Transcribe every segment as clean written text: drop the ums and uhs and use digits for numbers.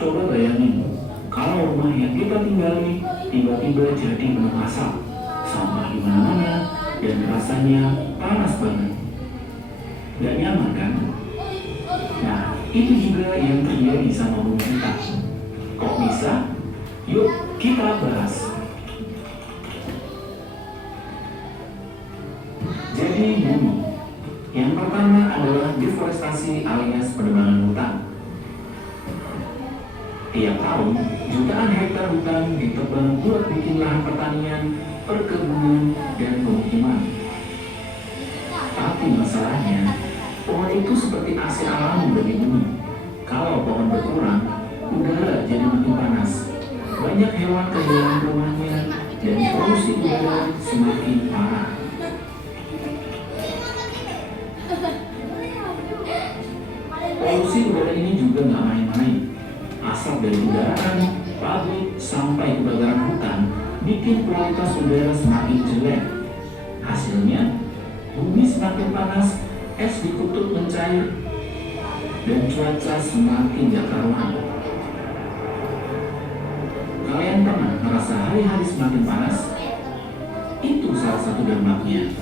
Coba bayangin, kalau rumah yang kita tinggali tiba-tiba jadi penuh asap, sampah di mana-mana, dan rasanya panas banget. Gak nyaman kan? Nah, itu juga yang terjadi sama bumi kita. Kok bisa? Yuk, kita bahas. Jadi bumi. Yang pertama adalah deforestasi alias penebangan hutan. Tiap tahun, jutaan hektar hutan ditebang buat bikin lahan pertanian, perkebunan, dan pemukiman. Tapi masalahnya, pohon itu seperti AC alami bagi bumi. Kalau pohon berkurang, udara jadi makin panas. Banyak hewan kehilangan rumahnya, dan polusi udara semakin parah. Polusi udara ini juga nggak main-main. Asap dari kendaraan, pabrik, sampai kebakaran hutan bikin kualitas udara semakin jelek. Hasilnya, bumi semakin panas, es di kutub mencair, dan cuaca semakin gak karuan. Kalian pernah merasa hari-hari semakin panas? Itu salah satu dampaknya.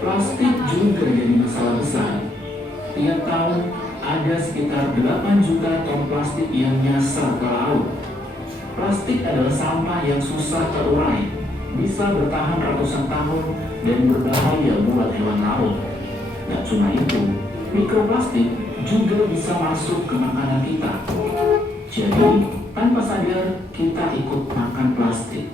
Plastik juga jadi masalah besar. Tiap tahun ada sekitar 8 juta ton plastik yang nyasar ke laut. Plastik adalah sampah yang susah terurai, bisa bertahan ratusan tahun dan berbahaya buat hewan laut. Gak cuma itu, mikroplastik juga bisa masuk ke makanan kita. Jadi, tanpa sadar kita ikut makan plastik.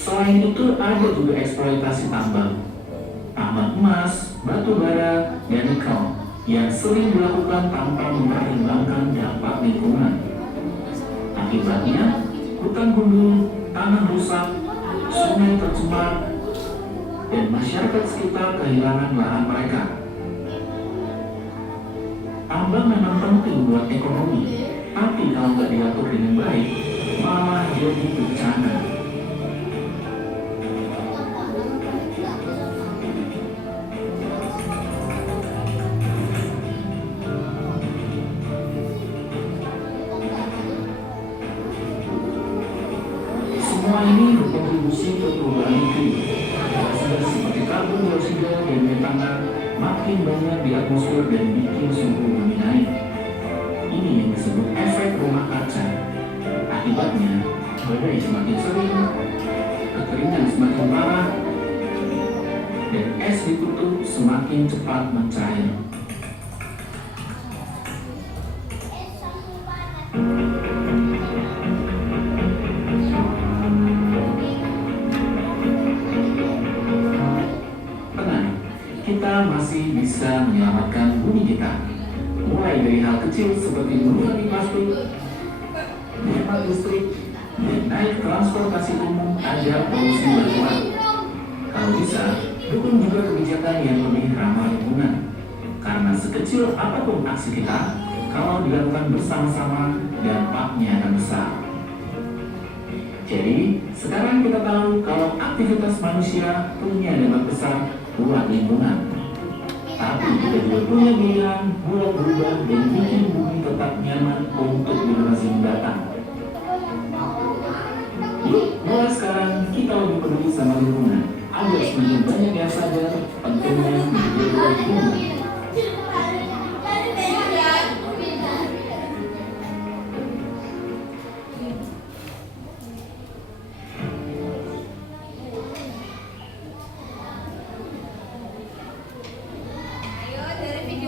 Selain itu ada juga eksploitasi tambang emas, batu bara, dan nikel yang sering dilakukan tanpa mempertimbangkan dampak lingkungan. Akibatnya, hutan gundul, tanah rusak, sungai tercemar, dan masyarakat sekitar kehilangan lahan mereka. Tambang memang penting buat ekonomi, tapi kalau nggak diatur dengan baik, malah jadi bencana. Semua ini berkontribusi ke perubahan iklim. Gas seperti karbon dioksida dan metana makin banyak di atmosfer dan bikin suhu bumi naik. Ini yang disebut efek rumah kaca. Akibatnya, badai semakin sering, kekeringan semakin parah, dan es di kutub semakin cepat mencair. Kita masih bisa menyelamatkan bumi kita, mulai dari hal kecil seperti mengurangi plastik, menghemat listrik, dan naik transportasi umum agar polusi berkurang. Kalau bisa, dukung juga kebijakan yang lebih ramah lingkungan, karena sekecil apapun aksi kita, kalau dilakukan bersama-sama, dampaknya akan besar. Jadi, sekarang kita tahu kalau aktivitas manusia punya dampak besar buat lingkungan. Tapi kita juga punya pilihan buat berubah dan bikin bumi tetap nyaman untuk generasi mendatang. Yuk, mulai sekarang kita lebih peduli sama lingkungan, agar semakin banyak yang sadar pentingnya menjaga lingkungan.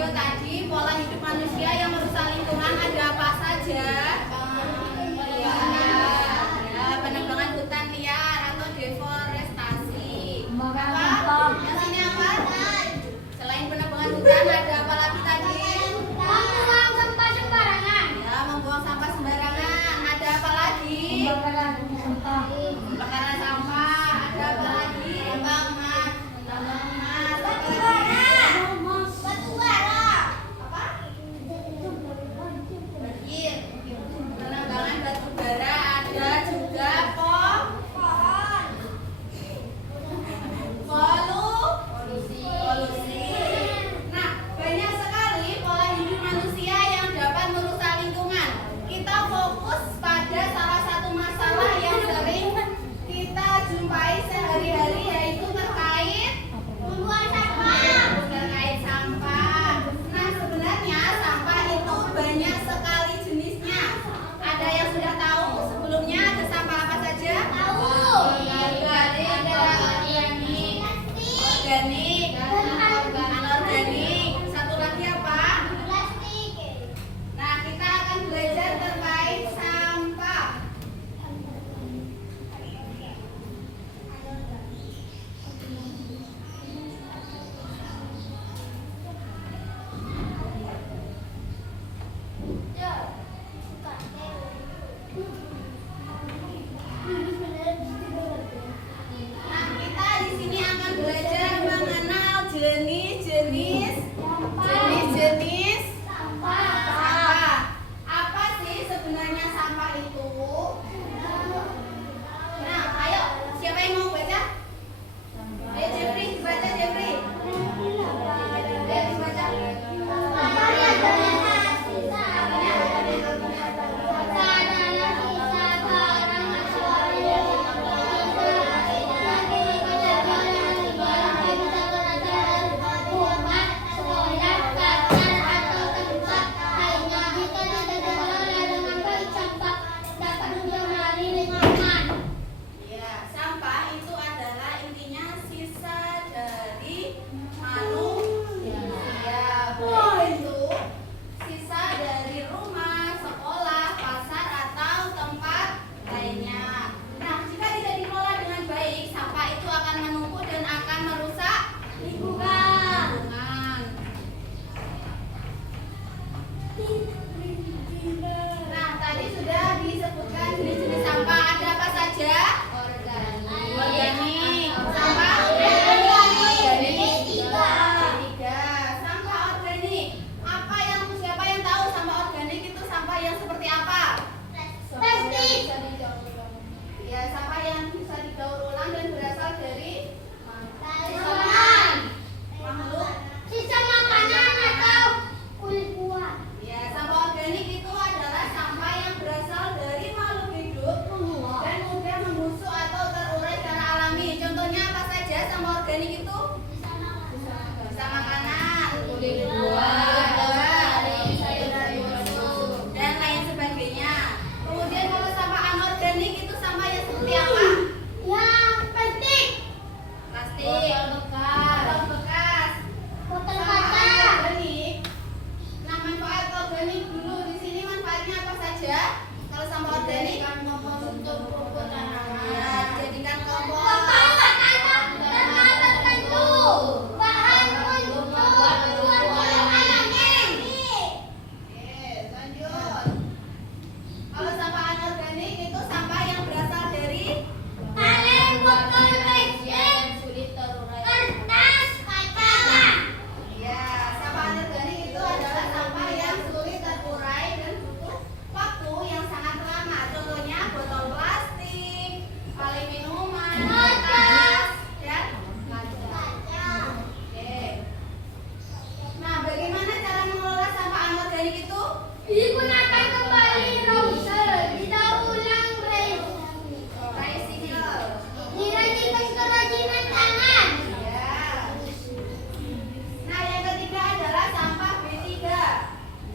Tadi pola hidup manusia yang merusak lingkungan ada apa saja? Ya, penebangan hutan liar atau deforestasi, organik itu bisa makanan, kulit buah, dan lain sebagainya. Kemudian kalau sampah anorganik itu sampah yang seperti apa? Plastik, botol bekas, sampah organik. Nah, manfaat organik dulu di sini manfaatnya apa saja? Kalau sampah organik untuk pupuk tanaman, dijadikan kompos. Kalau sampah anorganik itu sampah yang berasal dari ya, sampah anorganik itu adalah sampah yang sulit terurai dan butuh waktu yang sangat lama. Contohnya botol plastik, kaleng minuman, kertas, dan kaca. Oke. Nah, bagaimana cara mengelola sampah anorganik itu? Digunakan kembali, tidak ulang, Recycle. dirajikan kerajinan tangan. Ya. Nah, yang ketiga adalah sampah B3.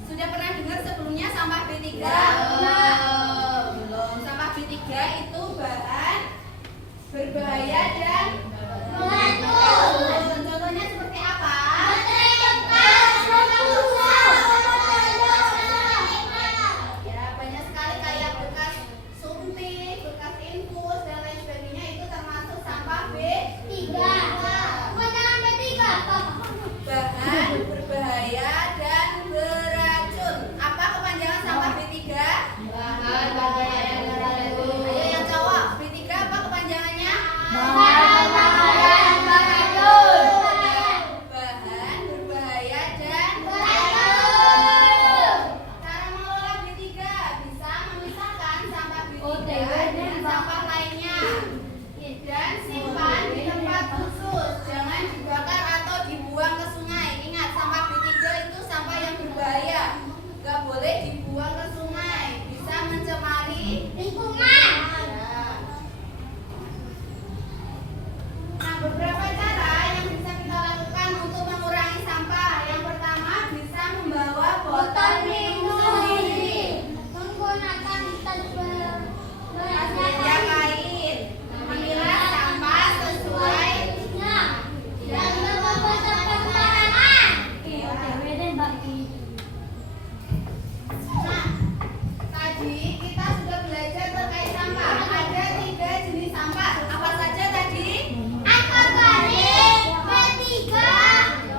Sudah pernah dengar sebelumnya sampah B3? Belum. Sampah B3 itu bahan berbahaya dan beracun. Contohnya seperti apa? Ya, banyak sekali kayak bekas suntik, bekas infus, dan lain sebagainya itu termasuk sampah B3. Bahan berbahaya dan beracun. Apa kepanjangan sampah B3? Bahan berbahaya dan beracun. Ayo yang cowok, B3 apa kepanjangannya? Bahan berbahaya dan beracun. Bahan berbahaya dan Beracun. cara mengelola B3 bisa memisahkan sampah B3 OTW dan sampah lainnya dan simpan di tempat khusus. Jangan dibakar atau dibuang ke sungai. Ingat, sampah B3 itu sampah yang berbahaya. Gak boleh dibuang ke sungai, bisa mencemari Lingkungan. ya. Nah, beberapa cara yang bisa kita lakukan untuk mengurangi sampah. Yang pertama, bisa membawa botol minum sendiri. Menggunakan tas Media kain, memilah sampah sesuai. dan membawa sembarangan. Nah, tadi kita sudah belajar terkait sampah. Ada 3 jenis sampah. Apa saja tadi? Anorganik, B3,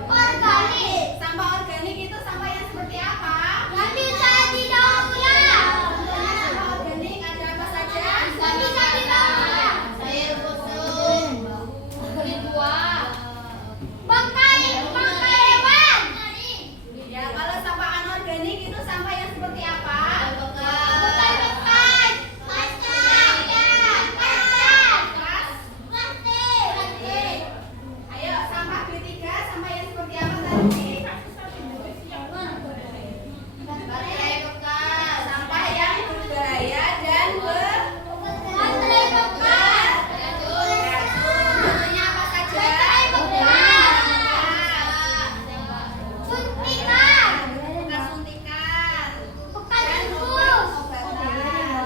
organik. Sampah organik itu sampah yang seperti apa? Yang bisa didaur ulang. Contohnya sampah organik ada apa saja? Yang bisa didaur ulang. Sayur busuk, Kulit buah. Bangkai hewan. ya. Kalau sampah anorganik itu sampah yang seperti apa? Botol bekas. Plastik. Kertas. Plastik. Ayo, sampah B3 sampah yang seperti apa tadi? Baterai bekas, sampah yang berbahaya dan Baterai bekas. beracun. Contohnya apa saja? Suntikan. Bekas suntikan. Bekas Dan infus. obat-obatan.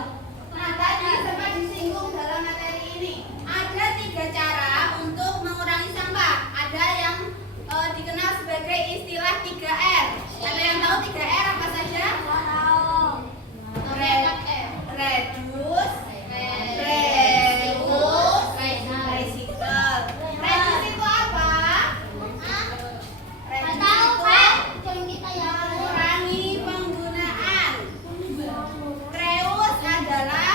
Nah, tadi sempat disinggung dalam materi ini. Ada 3 cara untuk mengurangi sampah. Ada yang dikenal sebagai istilah 3R. Ada yang tahu 3R apa saja? Reduce, recycle. Reduce itu apa? Mengurangi penggunaan. Reuse adalah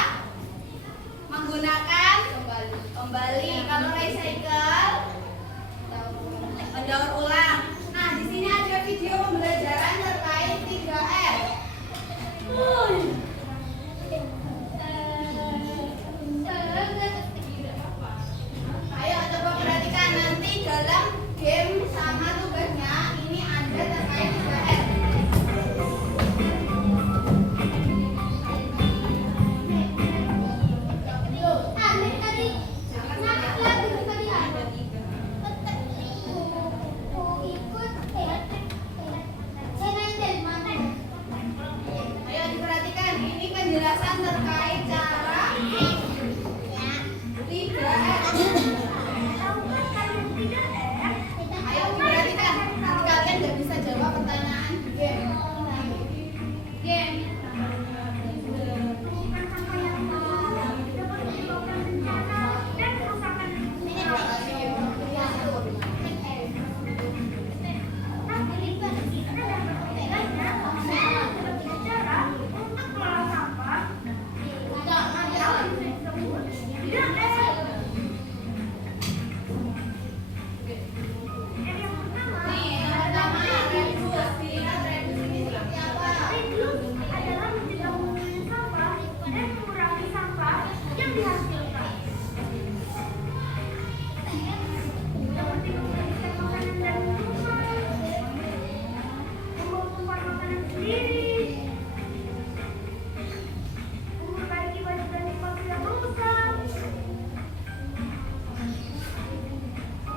menggunakan kembali. Kalau recycle mendaur ulang. Nah, di sini ada video pembelajaran terkait 3R. Ayo coba perhatikan nanti dalam game sama tugasnya ini ada terkait 3R. Tadi. Nah, lagu tadi ada.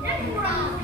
Dan kurang